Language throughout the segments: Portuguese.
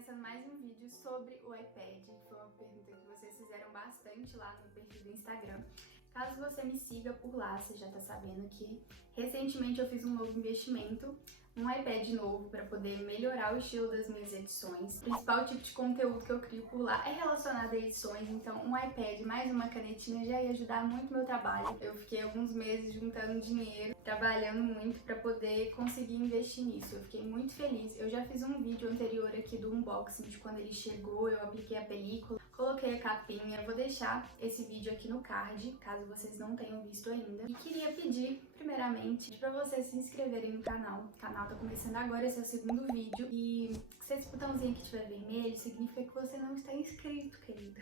começando mais um vídeo sobre o iPad. Foi uma pergunta que vocês fizeram bastante lá no perfil do Instagram. Caso você me siga por lá, você já tá sabendo que recentemente eu fiz um novo investimento, um iPad novo para poder melhorar o estilo das minhas edições. O principal tipo de conteúdo que eu crio por lá é relacionado a edições, então um iPad mais uma canetinha já ia ajudar muito meu trabalho. Eu fiquei alguns meses juntando dinheiro, trabalhando muito para poder conseguir investir nisso. Eu fiquei muito feliz. Eu já fiz um vídeo anterior aqui do unboxing de quando ele chegou, eu apliquei a película, coloquei a capinha. Eu vou deixar esse vídeo aqui no card, caso vocês não tenham visto ainda. E queria pedir, primeiramente, para vocês se inscreverem no canal. O canal tá começando agora, esse é o segundo vídeo. E se esse botãozinho aqui estiver vermelho, significa que você não está inscrito, querido.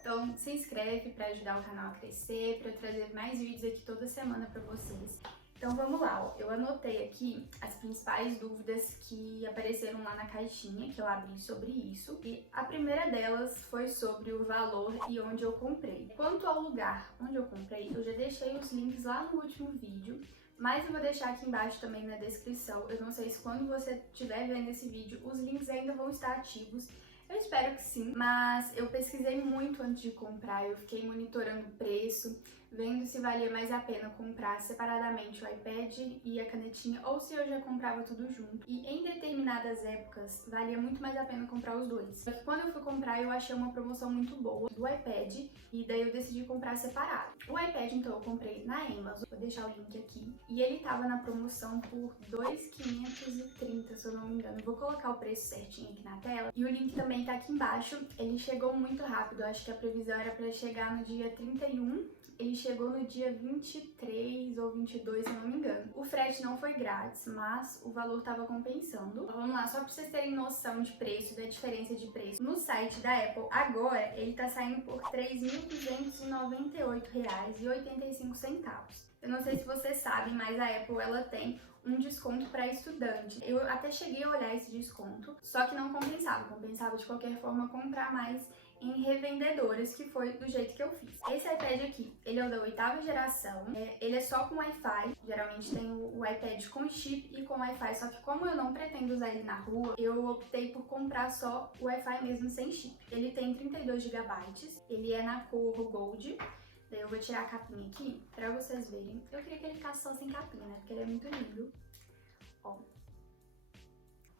Então se inscreve para ajudar o canal a crescer, para eu trazer mais vídeos aqui toda semana para vocês. Então vamos lá, ó. Eu anotei aqui as principais dúvidas que apareceram lá na caixinha que eu abri sobre isso. E a primeira delas foi sobre o valor e onde eu comprei. Quanto ao lugar onde eu comprei, eu já deixei os links lá no último vídeo, mas eu vou deixar aqui embaixo também na descrição. Eu não sei se quando você estiver vendo esse vídeo, os links ainda vão estar ativos. Eu espero que sim, mas eu pesquisei muito antes de comprar, eu fiquei monitorando o preço, vendo se valia mais a pena comprar separadamente o iPad e a canetinha ou se eu já comprava tudo junto. E em determinadas épocas valia muito mais a pena comprar os dois. Só que quando eu fui comprar eu achei uma promoção muito boa do iPad e daí eu decidi comprar separado. O iPad então eu comprei na Amazon, vou deixar o link aqui, e ele tava na promoção por R$2.530, se eu não me engano. Eu vou colocar o preço certinho aqui na tela e o link também tá aqui embaixo. Ele chegou muito rápido, acho que a previsão era para chegar no dia 31, ele chegou no dia 23 ou 22, se eu não me engano. O frete não foi grátis, mas o valor estava compensando. Então, vamos lá, só para vocês terem noção de preço, da diferença de preço. No site da Apple, agora, ele tá saindo por R$3.298,85. Eu não sei se vocês sabem, mas a Apple, ela tem um desconto para estudante. Eu até cheguei a olhar esse desconto, só que não compensava. Compensava de qualquer forma comprar mais em revendedoras, que foi do jeito que eu fiz. Esse iPad aqui, ele é o da 8ª geração, ele é só com Wi-Fi. Geralmente tem o iPad com chip e com Wi-Fi, só que como eu não pretendo usar ele na rua, eu optei por comprar só o Wi-Fi mesmo sem chip. Ele tem 32 GB, ele é na cor Gold. Daí eu vou tirar a capinha aqui pra vocês verem. Eu queria que ele ficasse só sem capinha, né? Porque ele é muito lindo. Ó.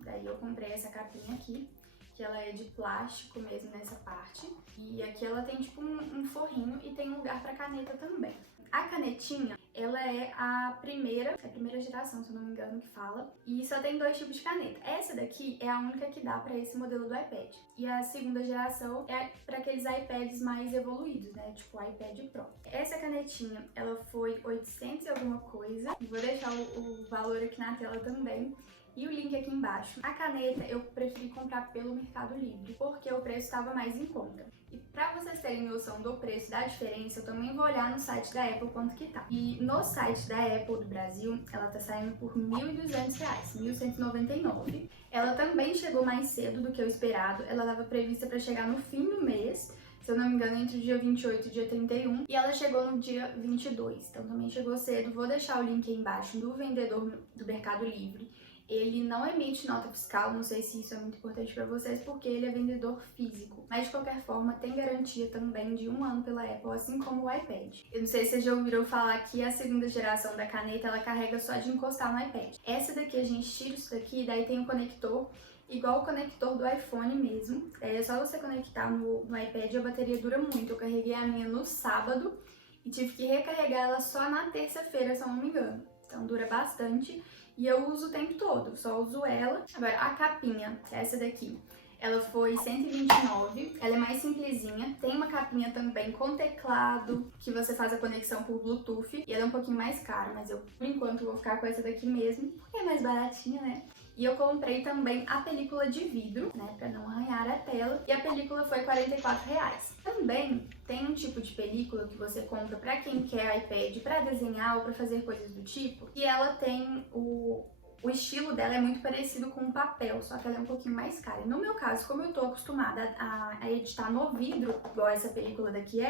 Daí eu comprei essa capinha aqui, que ela é de plástico mesmo nessa parte. E aqui ela tem tipo um forrinho e tem um lugar pra caneta também. A canetinha, ela é a primeira geração, se eu não me engano, que fala. E só tem dois tipos de caneta. Essa daqui é a única que dá pra esse modelo do iPad. E a segunda geração é pra aqueles iPads mais evoluídos, né? Tipo o iPad Pro. Essa canetinha, ela foi 800 e alguma coisa. Vou deixar o valor aqui na tela também. E o link aqui embaixo. A caneta eu preferi comprar pelo Mercado Livre, porque o preço estava mais em conta. E pra vocês terem noção do preço, da diferença, eu também vou olhar no site da Apple quanto que tá. E no site da Apple do Brasil, ela tá saindo por R$1.200, R$1.199. Ela também chegou mais cedo do que o esperado, ela estava prevista para chegar no fim do mês, se eu não me engano, entre o dia 28 e o dia 31, e ela chegou no dia 22, então também chegou cedo. Vou deixar o link aí embaixo do vendedor do Mercado Livre. Ele não emite nota fiscal, não sei se isso é muito importante para vocês, porque ele é vendedor físico. Mas de qualquer forma, tem garantia também de 1 ano pela Apple, assim como o iPad. Eu não sei se vocês já ouviram falar que a segunda geração da caneta, ela carrega só de encostar no iPad. Essa daqui, a gente tira isso daqui, daí tem um conector, igual o conector do iPhone mesmo. Daí é só você conectar no iPad e a bateria dura muito. Eu carreguei a minha no sábado e tive que recarregar ela só na terça-feira, se eu não me engano. Então dura bastante e eu uso o tempo todo, só uso ela. Agora a capinha, que é essa daqui, ela foi R$129, ela é mais simplesinha. Tem uma capinha também com teclado, que você faz a conexão por Bluetooth, e ela é um pouquinho mais cara, mas eu por enquanto vou ficar com essa daqui mesmo, porque é mais baratinha, né? E eu comprei também a película de vidro, né, pra não arranhar a tela, e a película foi R$44. Também tem um tipo de película que você compra pra quem quer iPad pra desenhar ou pra fazer coisas do tipo, e ela tem o estilo dela é muito parecido com o papel, só que ela é um pouquinho mais cara. E no meu caso, como eu tô acostumada a editar no vidro, igual essa película daqui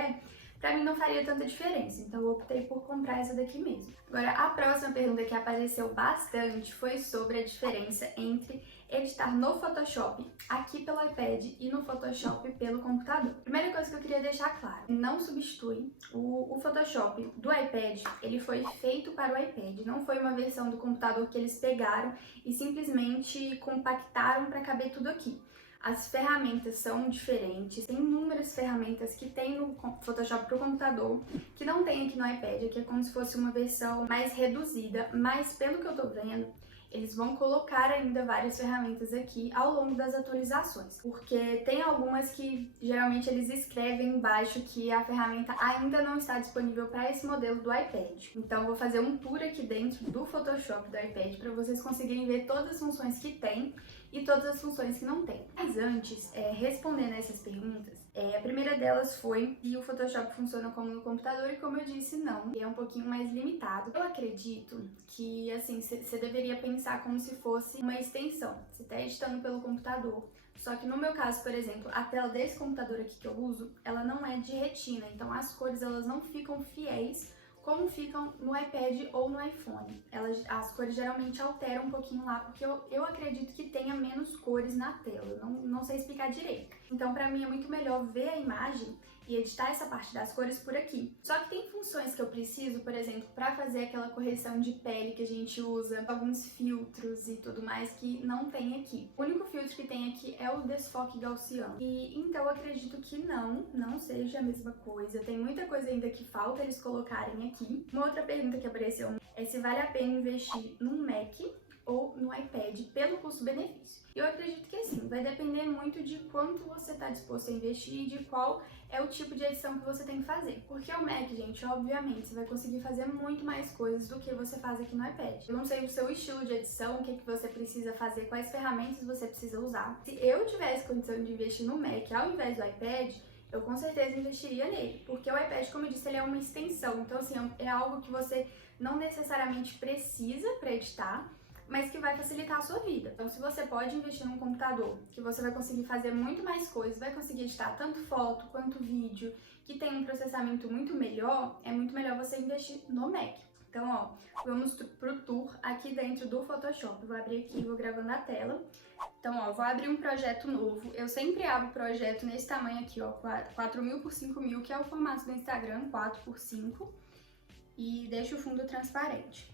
pra mim não faria tanta diferença, então eu optei por comprar essa daqui mesmo. Agora, a próxima pergunta que apareceu bastante foi sobre a diferença entre editar no Photoshop aqui pelo iPad e no Photoshop pelo computador. Primeira coisa que eu queria deixar claro, não substitui o Photoshop do iPad, ele foi feito para o iPad, não foi uma versão do computador que eles pegaram e simplesmente compactaram para caber tudo aqui. As ferramentas são diferentes, tem inúmeras ferramentas que tem no Photoshop para o computador, que não tem aqui no iPad, que é como se fosse uma versão mais reduzida, mas pelo que eu tô vendo, eles vão colocar ainda várias ferramentas aqui ao longo das atualizações, porque tem algumas que geralmente eles escrevem embaixo que a ferramenta ainda não está disponível para esse modelo do iPad. Então vou fazer um tour aqui dentro do Photoshop do iPad para vocês conseguirem ver todas as funções que tem e todas as funções que não tem. Mas antes, respondendo essas perguntas, a primeira delas foi se o Photoshop funciona como no computador e como eu disse, não, é um pouquinho mais limitado. Eu acredito que, assim, você deveria pensar como se fosse uma extensão. Você está editando pelo computador, só que no meu caso, por exemplo, a tela desse computador aqui que eu uso, ela não é de retina, então as cores elas não ficam fiéis como ficam no iPad ou no iPhone. As cores geralmente alteram um pouquinho lá, porque eu acredito que tenha menos cores na tela, eu não sei explicar direito. Então, pra mim, é muito melhor ver a imagem e editar essa parte das cores por aqui. Só que tem funções que eu preciso, por exemplo, para fazer aquela correção de pele que a gente usa, alguns filtros e tudo mais que não tem aqui. O único filtro que tem aqui é o desfoque gaussiano. E então eu acredito que não seja a mesma coisa. Tem muita coisa ainda que falta eles colocarem aqui. Uma outra pergunta que apareceu é se vale a pena investir num Mac ou no iPad pelo custo-benefício. Eu acredito que sim, vai depender muito de quanto você está disposto a investir e de qual é o tipo de edição que você tem que fazer. Porque o Mac, gente, obviamente, você vai conseguir fazer muito mais coisas do que você faz aqui no iPad. Eu não sei o seu estilo de edição, o que você precisa fazer, quais ferramentas você precisa usar. Se eu tivesse condição de investir no Mac ao invés do iPad, eu com certeza investiria nele, porque o iPad, como eu disse, ele é uma extensão, então assim, é algo que você não necessariamente precisa para editar, mas que vai facilitar a sua vida. Então, se você pode investir num computador, que você vai conseguir fazer muito mais coisas, vai conseguir editar tanto foto quanto vídeo, que tem um processamento muito melhor, é muito melhor você investir no Mac. Então, ó, vamos pro tour aqui dentro do Photoshop. Vou abrir aqui e vou gravando a tela. Então, ó, vou abrir um projeto novo. Eu sempre abro projeto nesse tamanho aqui, ó, 4.000 por 5.000, que é o formato do Instagram, 4 por 5. E deixo o fundo transparente.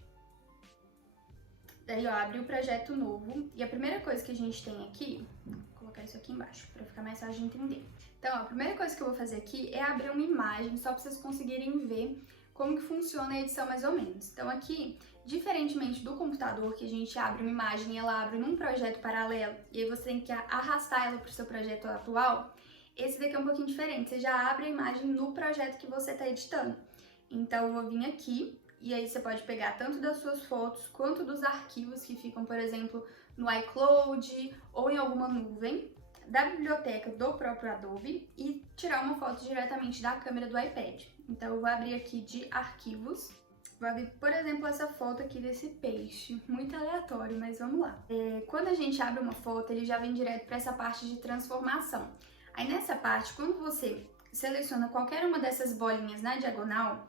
Daí, ó, abri o projeto novo. E a primeira coisa que a gente tem aqui, vou colocar isso aqui embaixo, pra ficar mais fácil de entender. Então, ó, a primeira coisa que eu vou fazer aqui é abrir uma imagem, só pra vocês conseguirem ver como que funciona a edição mais ou menos. Então aqui, diferentemente do computador, que a gente abre uma imagem e ela abre num projeto paralelo, e aí você tem que arrastar ela para o seu projeto atual, esse daqui é um pouquinho diferente, você já abre a imagem no projeto que você está editando. Então eu vou vir aqui, e aí você pode pegar tanto das suas fotos, quanto dos arquivos que ficam, por exemplo, no iCloud, ou em alguma nuvem, da biblioteca do próprio Adobe, e tirar uma foto diretamente da câmera do iPad. Então eu vou abrir aqui de arquivos, vou abrir, por exemplo, essa foto aqui desse peixe, muito aleatório, mas vamos lá. Quando a gente abre uma foto, ele já vem direto para essa parte de transformação. Aí nessa parte, quando você seleciona qualquer uma dessas bolinhas na diagonal,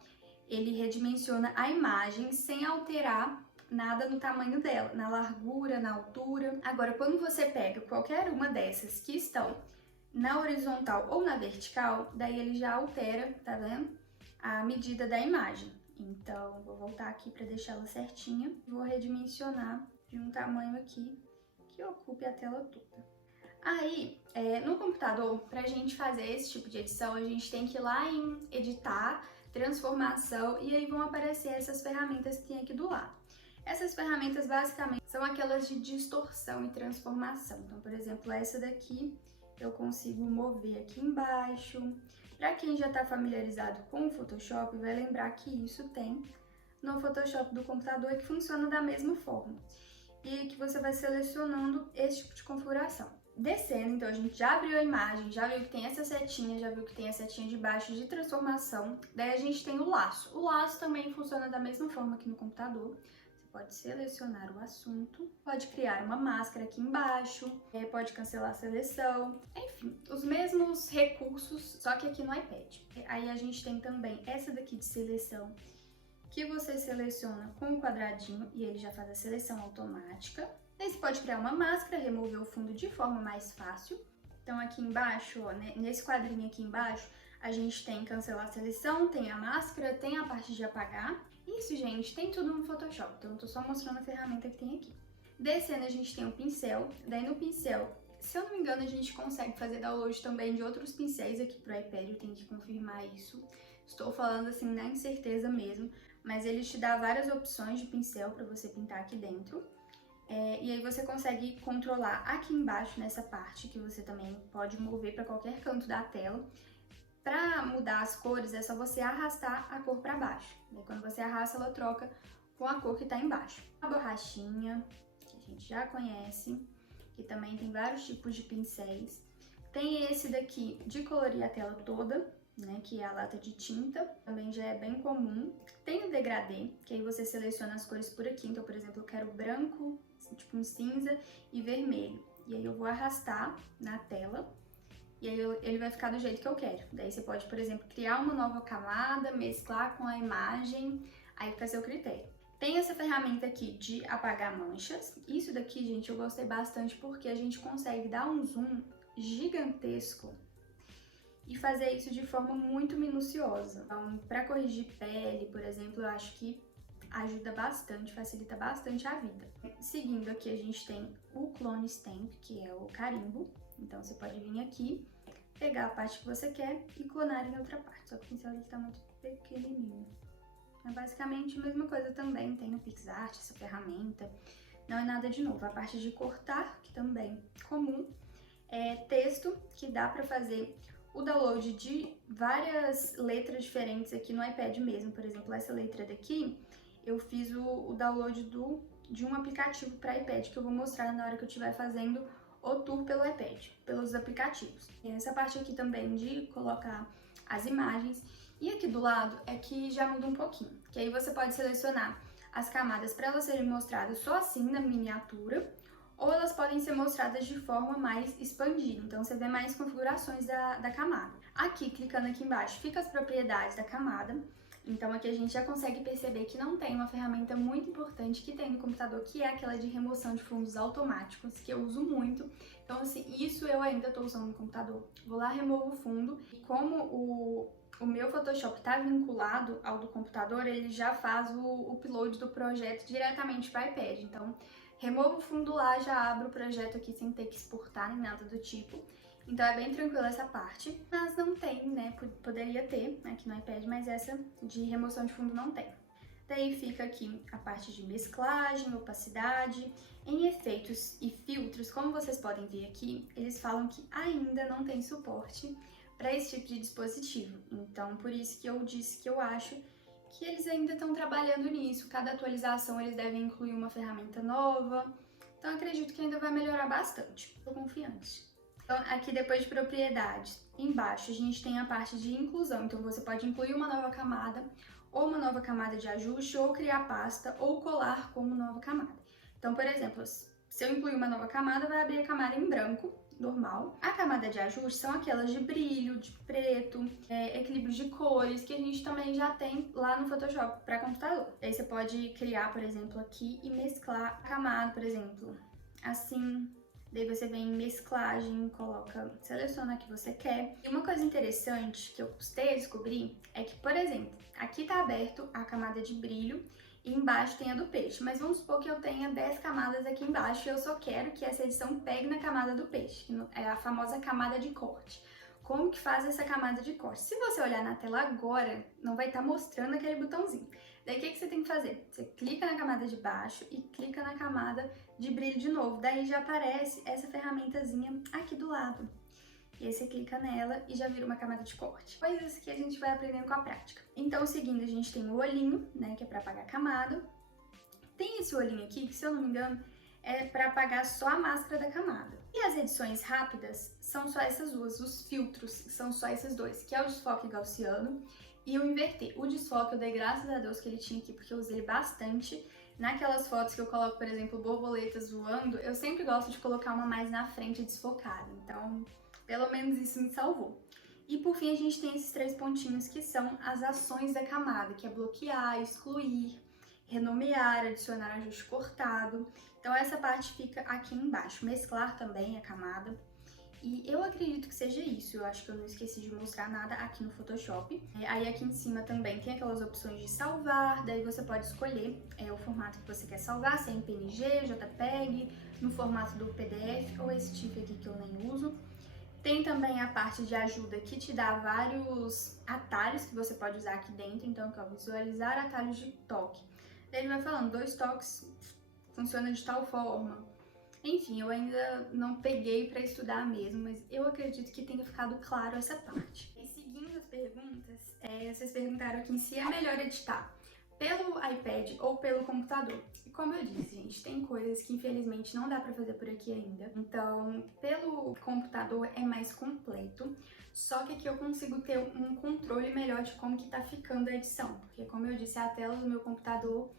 ele redimensiona a imagem sem alterar nada no tamanho dela, na largura, na altura. Agora, quando você pega qualquer uma dessas que estão na horizontal ou na vertical, daí ele já altera, tá vendo? A medida da imagem. Então, vou voltar aqui para deixá-la certinha. Vou redimensionar de um tamanho aqui que ocupe a tela toda. Aí, no computador, pra gente fazer esse tipo de edição, a gente tem que ir lá em editar, transformação, e aí vão aparecer essas ferramentas que tem aqui do lado. Essas ferramentas, basicamente, são aquelas de distorção e transformação. Então, por exemplo, essa daqui eu consigo mover aqui embaixo. Para quem já está familiarizado com o Photoshop, vai lembrar que isso tem no Photoshop do computador e que funciona da mesma forma. E que você vai selecionando esse tipo de configuração. Descendo, então a gente já abriu a imagem, já viu que tem essa setinha, já viu que tem a setinha de baixo de transformação. Daí a gente tem o laço. O laço também funciona da mesma forma que no computador. Pode selecionar o assunto, pode criar uma máscara aqui embaixo, pode cancelar a seleção, enfim, os mesmos recursos, só que aqui no iPad. Aí a gente tem também essa daqui de seleção, que você seleciona com o quadradinho e ele já faz a seleção automática. Daí você pode criar uma máscara, remover o fundo de forma mais fácil. Então aqui embaixo, ó, né, nesse quadrinho aqui embaixo, a gente tem cancelar a seleção, tem a máscara, tem a parte de apagar. Isso, gente, tem tudo no Photoshop, então eu tô só mostrando a ferramenta que tem aqui. Descendo a gente tem o pincel, daí no pincel, se eu não me engano, a gente consegue fazer download também de outros pincéis aqui pro iPad, eu tenho que confirmar isso. Estou falando assim na incerteza mesmo, mas ele te dá várias opções de pincel para você pintar aqui dentro. E aí você consegue controlar aqui embaixo, nessa parte, que você também pode mover para qualquer canto da tela. Para mudar as cores, é só você arrastar a cor para baixo. Daí quando você arrasta, ela troca com a cor que está embaixo. A borrachinha, que a gente já conhece, que também tem vários tipos de pincéis. Tem esse daqui de colorir a tela toda, né, que é a lata de tinta, também já é bem comum. Tem o degradê, que aí você seleciona as cores por aqui. Então, por exemplo, eu quero branco, tipo um cinza e vermelho. E aí eu vou arrastar na tela e aí ele vai ficar do jeito que eu quero. Daí você pode, por exemplo, criar uma nova camada, mesclar com a imagem, aí fica a seu critério. Tem essa ferramenta aqui de apagar manchas. Isso daqui, gente, eu gostei bastante porque a gente consegue dar um zoom gigantesco e fazer isso de forma muito minuciosa. Então, para corrigir pele, por exemplo, eu acho que ajuda bastante, facilita bastante a vida. Seguindo aqui, a gente tem o Clone Stamp, que é o carimbo. Então, você pode vir aqui, pegar a parte que você quer e clonar em outra parte. Só que o pincel aqui tá muito pequenininho. É basicamente a mesma coisa também, tem no PixArt essa ferramenta. Não é nada de novo. A parte de cortar, que também é comum. Texto, que dá para fazer o download de várias letras diferentes aqui no iPad mesmo. Por exemplo, essa letra daqui, eu fiz o download de um aplicativo para iPad que eu vou mostrar na hora que eu estiver fazendo o tour pelo iPad, pelos aplicativos. E essa parte aqui também de colocar as imagens. E aqui do lado é que já muda um pouquinho, que aí você pode selecionar as camadas para elas serem mostradas só assim na miniatura, ou elas podem ser mostradas de forma mais expandida, então você vê mais configurações da camada. Aqui, clicando aqui embaixo, fica as propriedades da camada. Então aqui a gente já consegue perceber que não tem uma ferramenta muito importante que tem no computador, que é aquela de remoção de fundos automáticos, que eu uso muito. Então assim, isso eu ainda estou usando no computador. Vou lá, removo o fundo, e como o meu Photoshop está vinculado ao do computador, ele já faz o upload do projeto diretamente para o iPad. Então, removo o fundo lá, já abro o projeto aqui sem ter que exportar nem nada do tipo. Então é bem tranquila essa parte, mas não tem, né? Poderia ter aqui no iPad, mas essa de remoção de fundo não tem. Daí fica aqui a parte de mesclagem, opacidade. Em efeitos e filtros, como vocês podem ver aqui, eles falam que ainda não tem suporte para esse tipo de dispositivo. Então, por isso que eu disse que eu acho que eles ainda estão trabalhando nisso. Cada atualização eles devem incluir uma ferramenta nova. Então, acredito que ainda vai melhorar bastante. Estou confiante. Então, aqui depois de propriedades, embaixo a gente tem a parte de inclusão. Então, você pode incluir uma nova camada, ou uma nova camada de ajuste, ou criar pasta, ou colar como nova camada. Então, por exemplo, se eu incluir uma nova camada, vai abrir a camada em branco, normal. A camada de ajuste são aquelas de brilho, de preto, equilíbrio de cores, que a gente também já tem lá no Photoshop para computador. Aí você pode criar, por exemplo, aqui e mesclar a camada, por exemplo, assim. Daí você vem em mesclagem, seleciona a que você quer. E uma coisa interessante que eu custei a descobrir é que, por exemplo, aqui tá aberto a camada de brilho e embaixo tem a do peixe. Mas vamos supor que eu tenha 10 camadas aqui embaixo e eu só quero que essa edição pegue na camada do peixe, que é a famosa camada de corte. Como que faz essa camada de corte? Se você olhar na tela agora, não vai estar mostrando aquele botãozinho. Daí o que você tem que fazer? Você clica na camada de baixo e clica na camada de brilho de novo. Daí já aparece essa ferramentazinha aqui do lado. E aí você clica nela e já vira uma camada de corte. Coisas que a gente vai aprendendo com a prática. Então, seguindo, a gente tem o olhinho, né, que é para apagar a camada. Tem esse olhinho aqui, que se eu não me engano, é para apagar só a máscara da camada. E as edições rápidas são só essas duas, os filtros são só esses dois, que é o desfoque gaussiano e o inverter. O desfoque eu dei graças a Deus que ele tinha aqui, porque eu usei ele bastante. Naquelas fotos que eu coloco, por exemplo, borboletas voando, eu sempre gosto de colocar uma mais na frente desfocada, então pelo menos isso me salvou. E por fim a gente tem esses 3 pontinhos que são as ações da camada, que é bloquear, excluir, renomear, adicionar ajuste cortado. Então essa parte fica aqui embaixo. Mesclar também a camada. E eu acredito que seja isso, eu acho que eu não esqueci de mostrar nada aqui no Photoshop. Aí aqui em cima também tem aquelas opções de salvar, daí você pode escolher o formato que você quer salvar, se é em PNG, JPEG, no formato do PDF ou esse tipo aqui que eu nem uso. Tem também a parte de ajuda que te dá vários atalhos que você pode usar aqui dentro, então aqui ó, visualizar atalhos de toque. Daí ele vai falando, 2 toques funciona de tal forma. Enfim, eu ainda não peguei para estudar mesmo, mas eu acredito que tenha ficado claro essa parte. E seguindo as perguntas, vocês perguntaram aqui se é melhor editar pelo iPad ou pelo computador. E como eu disse, gente, tem coisas que infelizmente não dá para fazer por aqui ainda. Então, pelo computador é mais completo, só que aqui eu consigo ter um controle melhor de como que tá ficando a edição, porque como eu disse, a tela do meu computador,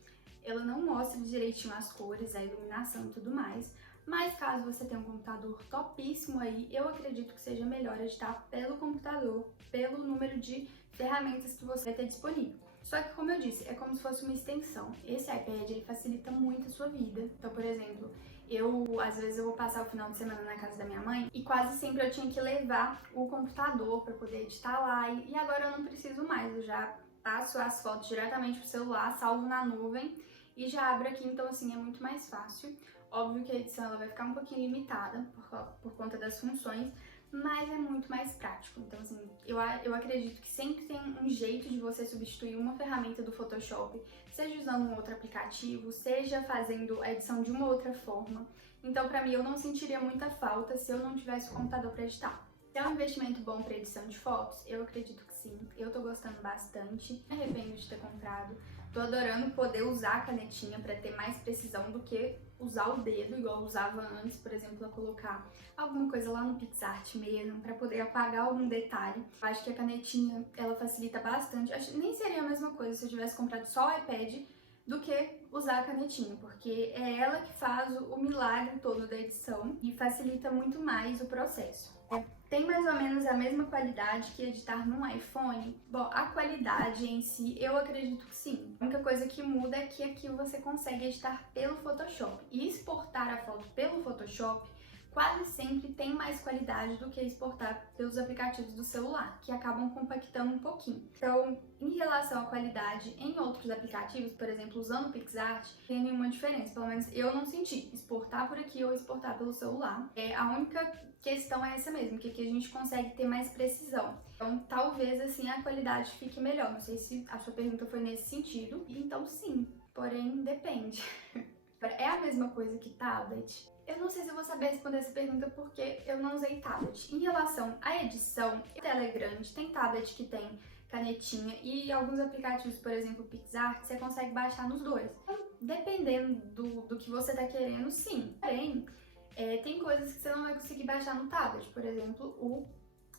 ela não mostra direitinho as cores, a iluminação e tudo mais. Mas caso você tenha um computador topíssimo aí, eu acredito que seja melhor editar pelo computador, pelo número de ferramentas que você vai ter disponível. Só que, como eu disse, é como se fosse uma extensão. Esse iPad, ele facilita muito a sua vida. Então, por exemplo, às vezes eu vou passar o final de semana na casa da minha mãe e quase sempre eu tinha que levar o computador para poder editar lá. E agora eu não preciso mais, eu já passo as fotos diretamente pro celular, salvo na nuvem e já abro aqui, então assim, é muito mais fácil. Óbvio que a edição ela vai ficar um pouquinho limitada por conta das funções, mas é muito mais prático. Então, assim, eu acredito que sempre tem um jeito de você substituir uma ferramenta do Photoshop, seja usando um outro aplicativo, seja fazendo a edição de uma outra forma. Então, pra mim, eu não sentiria muita falta se eu não tivesse o computador para editar. É um investimento bom para edição de fotos? Eu acredito que sim. Eu tô gostando bastante. Me arrependo de ter comprado. Tô adorando poder usar a canetinha para ter mais precisão do que usar o dedo, igual eu usava antes, por exemplo, a colocar alguma coisa lá no PixArt mesmo, para poder apagar algum detalhe. Eu acho que a canetinha, ela facilita bastante. Acho que nem seria a mesma coisa se eu tivesse comprado só o iPad do que usar a canetinha, porque é ela que faz o milagre todo da edição e facilita muito mais o processo. Tem mais ou menos a mesma qualidade que editar num iPhone? Bom, a qualidade em si, eu acredito que sim. A única coisa que muda é que aqui você consegue editar pelo Photoshop. E exportar a foto pelo Photoshop quase sempre tem mais qualidade do que exportar pelos aplicativos do celular, que acabam compactando um pouquinho. Então, em relação à qualidade em outros aplicativos, por exemplo, usando o PixArt, não tem nenhuma diferença. Pelo menos eu não senti exportar por aqui ou exportar pelo celular. A única questão é essa mesmo, que aqui a gente consegue ter mais precisão. Então, talvez assim a qualidade fique melhor. Não sei se a sua pergunta foi nesse sentido. Então, sim, porém depende. É a mesma coisa que tablet? Eu não sei se eu vou saber responder essa pergunta porque eu não usei tablet. Em relação à edição, a tela é grande, tem tablet que tem canetinha e alguns aplicativos, por exemplo, o PixArt, você consegue baixar nos dois. Então, dependendo do que você tá querendo, sim. Porém, tem coisas que você não vai conseguir baixar no tablet, por exemplo, o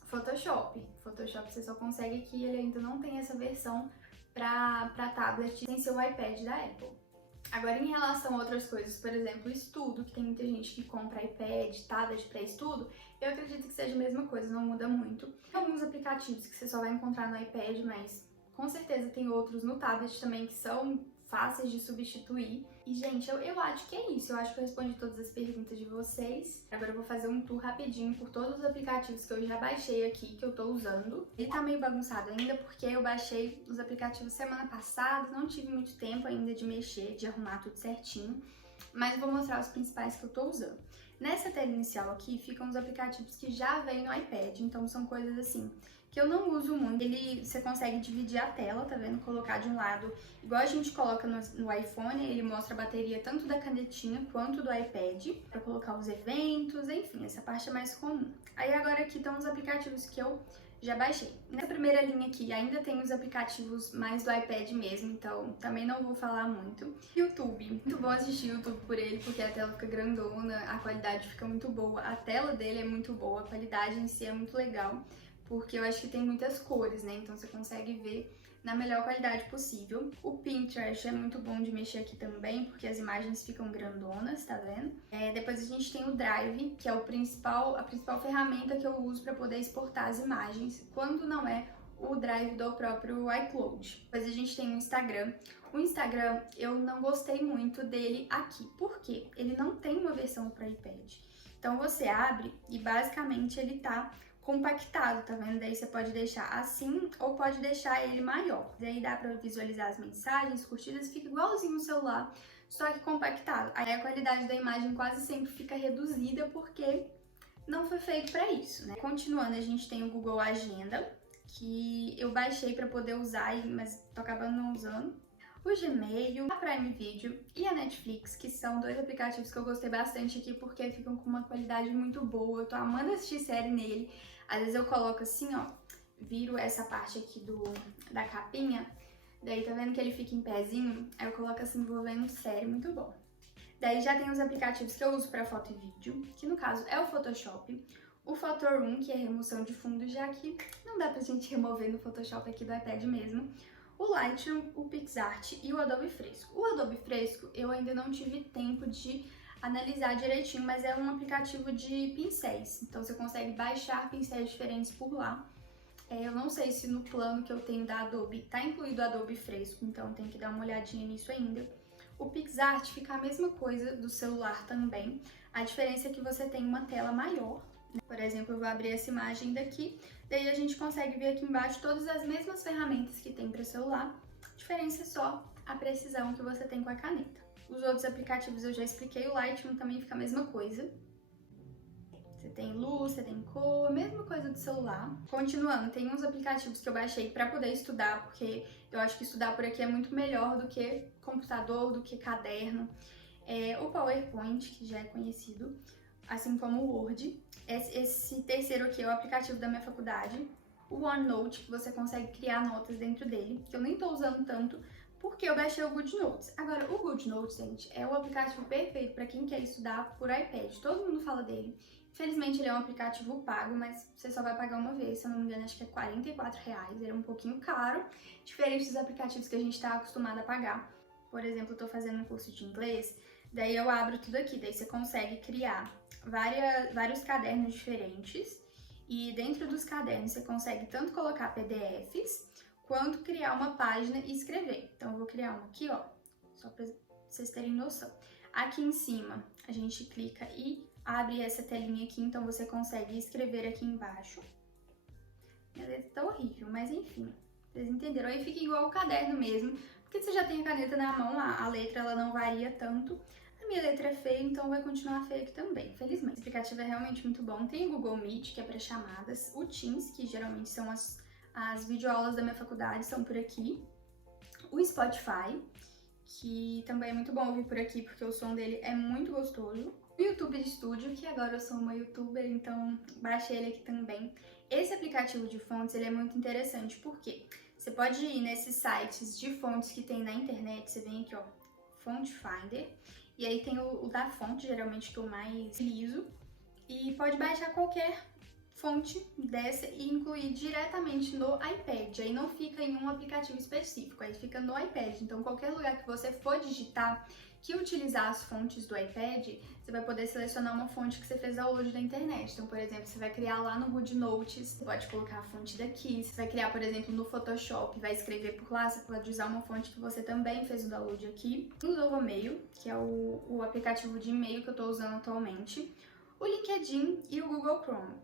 Photoshop. Photoshop você só consegue aqui, ele ainda não tem essa versão para tablet sem ser o iPad da Apple. Agora, em relação a outras coisas, por exemplo, estudo, que tem muita gente que compra iPad, tablet para estudo, eu acredito que seja a mesma coisa, não muda muito. Tem alguns aplicativos que você só vai encontrar no iPad, mas com certeza tem outros no tablet também que são fáceis de substituir. E, gente, eu acho que é isso. Eu acho que eu respondi todas as perguntas de vocês. Agora eu vou fazer um tour rapidinho por todos os aplicativos que eu já baixei aqui, que eu tô usando. Ele tá meio bagunçado ainda porque eu baixei os aplicativos semana passada, não tive muito tempo ainda de mexer, de arrumar tudo certinho. Mas vou mostrar os principais que eu tô usando. Nessa tela inicial aqui ficam os aplicativos que já vêm no iPad, então são coisas assim que eu não uso muito. Você consegue dividir a tela, tá vendo? Colocar de um lado, igual a gente coloca no iPhone, ele mostra a bateria tanto da canetinha quanto do iPad, pra colocar os eventos, enfim, essa parte é mais comum. Aí agora aqui estão os aplicativos que eu já baixei. Nessa primeira linha aqui ainda tem os aplicativos mais do iPad mesmo, então também não vou falar muito. YouTube, muito bom assistir YouTube por ele, porque a tela fica grandona, a qualidade fica muito boa, a tela dele é muito boa, a qualidade em si é muito legal, porque eu acho que tem muitas cores, né, então você consegue ver na melhor qualidade possível. O Pinterest é muito bom de mexer aqui também, porque as imagens ficam grandonas, tá vendo? Depois a gente tem o Drive, que é a principal ferramenta que eu uso para poder exportar as imagens, quando não é o Drive do próprio iCloud. Depois a gente tem o Instagram. O Instagram, eu não gostei muito dele aqui. Por quê? Ele não tem uma versão para iPad. Então você abre e basicamente ele tá compactado, tá vendo? Daí você pode deixar assim ou pode deixar ele maior. Daí dá para visualizar as mensagens, curtidas, fica igualzinho no celular, só que compactado. Aí a qualidade da imagem quase sempre fica reduzida porque não foi feito para isso, né? Continuando, a gente tem o Google Agenda, que eu baixei para poder usar, mas tô acabando não usando. O Gmail, a Prime Video e a Netflix, que são dois aplicativos que eu gostei bastante aqui porque ficam com uma qualidade muito boa. Eu tô amando assistir série nele. Às vezes eu coloco assim, ó, viro essa parte aqui da capinha, daí tá vendo que ele fica em pezinho? Aí eu coloco assim, vou vendo série, muito bom. Daí já tem os aplicativos que eu uso para foto e vídeo, que no caso é o Photoshop, o Photoroom, que é remoção de fundo, já que não dá pra gente remover no Photoshop aqui do iPad mesmo, o Lightroom, o PixArt e o Adobe Fresco. O Adobe Fresco eu ainda não tive tempo de analisar direitinho, mas é um aplicativo de pincéis, então você consegue baixar pincéis diferentes por lá. Eu não sei se no plano que eu tenho da Adobe tá incluído o Adobe Fresco, então tem que dar uma olhadinha nisso ainda. O PixArt fica a mesma coisa do celular também, a diferença é que você tem uma tela maior. Por exemplo, eu vou abrir essa imagem daqui, daí a gente consegue ver aqui embaixo todas as mesmas ferramentas que tem para celular, a diferença é só a precisão que você tem com a caneta. Os outros aplicativos eu já expliquei, o Lightroom também fica a mesma coisa. Você tem luz, você tem cor, a mesma coisa do celular. Continuando, tem uns aplicativos que eu baixei para poder estudar, porque eu acho que estudar por aqui é muito melhor do que computador, do que caderno. O PowerPoint, que já é conhecido, assim como o Word. Esse terceiro aqui é o aplicativo da minha faculdade. O OneNote, que você consegue criar notas dentro dele, que eu nem tô usando tanto, porque eu baixei o GoodNotes. Agora, o GoodNotes, gente, é o aplicativo perfeito para quem quer estudar por iPad. Todo mundo fala dele. Infelizmente, ele é um aplicativo pago, mas você só vai pagar uma vez. Se eu não me engano, acho que é R$44. Ele é um pouquinho caro, diferente dos aplicativos que a gente está acostumado a pagar. Por exemplo, eu tô fazendo um curso de inglês, daí eu abro tudo aqui. Daí você consegue criar vários cadernos diferentes. E dentro dos cadernos, você consegue tanto colocar PDFs, quanto criar uma página e escrever. Então, eu vou criar uma aqui, ó, só para vocês terem noção. Aqui em cima, a gente clica e abre essa telinha aqui, então você consegue escrever aqui embaixo. Minha letra tá horrível, mas enfim, vocês entenderam. Aí fica igual o caderno mesmo, porque você já tem a caneta na mão, a letra ela não varia tanto. A minha letra é feia, então vai continuar feia aqui também, felizmente. Esse aplicativo é realmente muito bom. Tem o Google Meet, que é para chamadas, o Teams, que geralmente são as videoaulas da minha faculdade, são por aqui. O Spotify, que também é muito bom ouvir por aqui, porque o som dele é muito gostoso. O YouTube Studio, que agora eu sou uma youtuber, então baixei ele aqui também. Esse aplicativo de fontes, ele é muito interessante, porque você pode ir nesses sites de fontes que tem na internet, você vem aqui, ó, Font Finder, e aí tem o da fonte, geralmente que eu mais utilizo, e pode baixar qualquer fonte dessa e incluir diretamente no iPad. Aí não fica em um aplicativo específico, aí fica no iPad. Então, qualquer lugar que você for digitar que utilizar as fontes do iPad, você vai poder selecionar uma fonte que você fez download da internet. Então, por exemplo, você vai criar lá no GoodNotes, você pode colocar a fonte daqui. Você vai criar, por exemplo, no Photoshop, vai escrever por lá, você pode usar uma fonte que você também fez o download aqui. O Novomail, que é o aplicativo de e-mail que eu estou usando atualmente. O LinkedIn e o Google Chrome.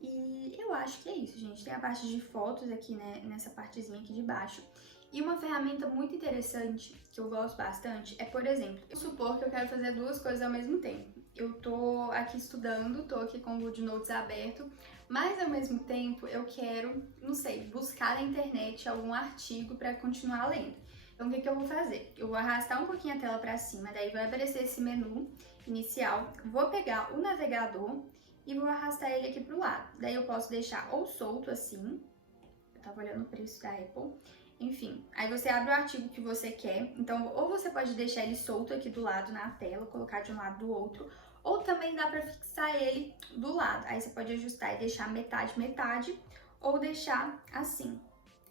E eu acho que é isso, gente. Tem a parte de fotos aqui, né, nessa partezinha aqui de baixo. E uma ferramenta muito interessante, que eu gosto bastante, é, por exemplo, eu supor que eu quero fazer duas coisas ao mesmo tempo. Eu tô aqui estudando, tô aqui com o GoodNotes aberto, mas ao mesmo tempo eu quero, não sei, buscar na internet algum artigo para continuar lendo. Então o que eu vou fazer? Eu vou arrastar um pouquinho a tela para cima, daí vai aparecer esse menu inicial, vou pegar o navegador e vou arrastar ele aqui pro lado. Daí eu posso deixar ou solto assim, eu tava olhando o preço da Apple, enfim. Aí você abre o artigo que você quer, então ou você pode deixar ele solto aqui do lado na tela, colocar de um lado do outro, ou também dá pra fixar ele do lado. Aí você pode ajustar e deixar metade, metade, ou deixar assim.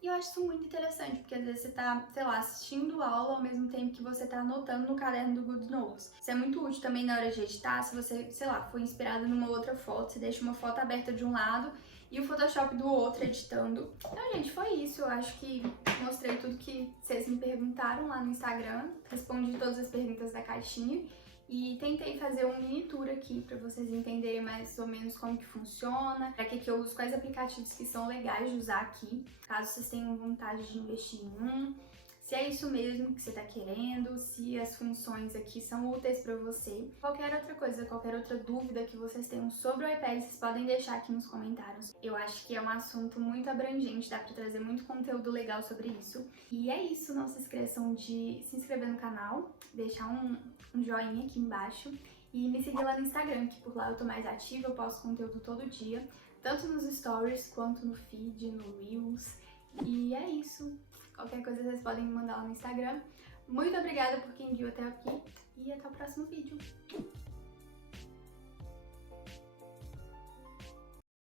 E eu acho isso muito interessante, porque às vezes você tá, sei lá, assistindo aula ao mesmo tempo que você tá anotando no caderno do Good Notes. Isso é muito útil também na hora de editar, se você, sei lá, foi inspirado numa outra foto, você deixa uma foto aberta de um lado e o Photoshop do outro editando. Então, gente, foi isso. Eu acho que mostrei tudo que vocês me perguntaram lá no Instagram, respondi todas as perguntas da caixinha. E tentei fazer um mini tour aqui para vocês entenderem mais ou menos como que funciona, para que eu uso, quais aplicativos que são legais de usar aqui, caso vocês tenham vontade de investir em um, se é isso mesmo que você está querendo, se as funções aqui são úteis para você. Qualquer outra coisa, qualquer outra dúvida que vocês tenham sobre o iPad, vocês podem deixar aqui nos comentários. Eu acho que é um assunto muito abrangente, dá para trazer muito conteúdo legal sobre isso. E é isso, não se esqueçam de se inscrever no canal, deixar um joinha aqui embaixo e me seguir lá no Instagram, que por lá eu tô mais ativa, eu posto conteúdo todo dia, tanto nos stories quanto no feed, no Reels. E é isso. Qualquer coisa vocês podem me mandar lá no Instagram. Muito obrigada por quem viu até aqui e até o próximo vídeo.